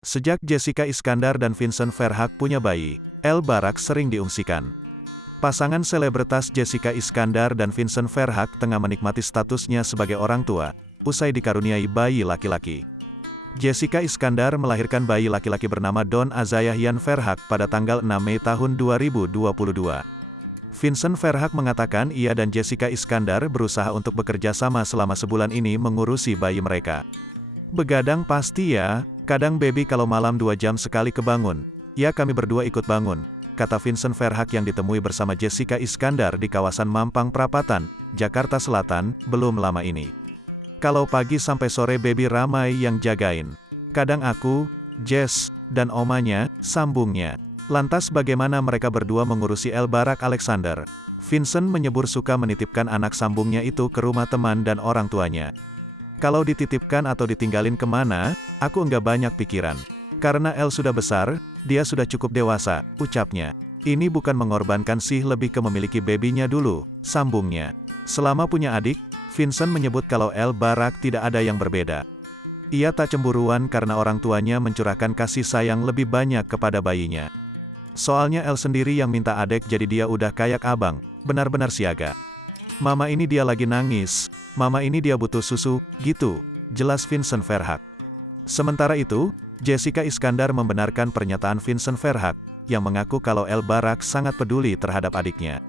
Sejak Jessica Iskandar dan Vincent Verhaeghe punya bayi, Elle Barak sering diungsikan. Pasangan selebritas Jessica Iskandar dan Vincent Verhaeghe tengah menikmati statusnya sebagai orang tua, usai dikaruniai bayi laki-laki. Jessica Iskandar melahirkan bayi laki-laki bernama Don Azayah Yan Verhaeghe pada tanggal 6 Mei tahun 2022. Vincent Verhaeghe mengatakan ia dan Jessica Iskandar berusaha untuk bekerja sama selama sebulan ini mengurusi bayi mereka. "Begadang pasti ya, kadang baby kalau malam 2 jam sekali kebangun. Ya kami berdua ikut bangun," kata Vincent Verhaeghe yang ditemui bersama Jessica Iskandar di kawasan Mampang Perapatan, Jakarta Selatan, belum lama ini. "Kalau pagi sampai sore baby ramai yang jagain. Kadang aku, Jess, dan omanya," sambungnya. Lantas bagaimana mereka berdua mengurusi Elle Barak Alexander? Vincent menyebut suka menitipkan anak sambungnya itu ke rumah teman dan orang tuanya. "Kalau dititipkan atau ditinggalin kemana, aku enggak banyak pikiran. Karena Elle sudah besar, dia sudah cukup dewasa," ucapnya. "Ini bukan mengorbankan sih, lebih ke memiliki babynya dulu," sambungnya. Selama punya adik, Vincent menyebut kalau Elle Barak tidak ada yang berbeda. Ia tak cemburuan karena orang tuanya mencurahkan kasih sayang lebih banyak kepada bayinya. Soalnya Elle sendiri yang minta adek, jadi dia udah kayak abang, benar-benar siaga. "Mama ini dia lagi nangis, mama ini dia butuh susu, gitu," jelas Vincent Verhaeghe. Sementara itu, Jessica Iskandar membenarkan pernyataan Vincent Verhaeghe, yang mengaku kalau Elle Barak sangat peduli terhadap adiknya.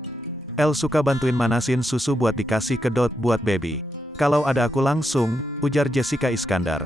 "Elle suka bantuin manasin susu buat dikasih ke Dot buat baby. Kalau ada aku langsung," ujar Jessica Iskandar.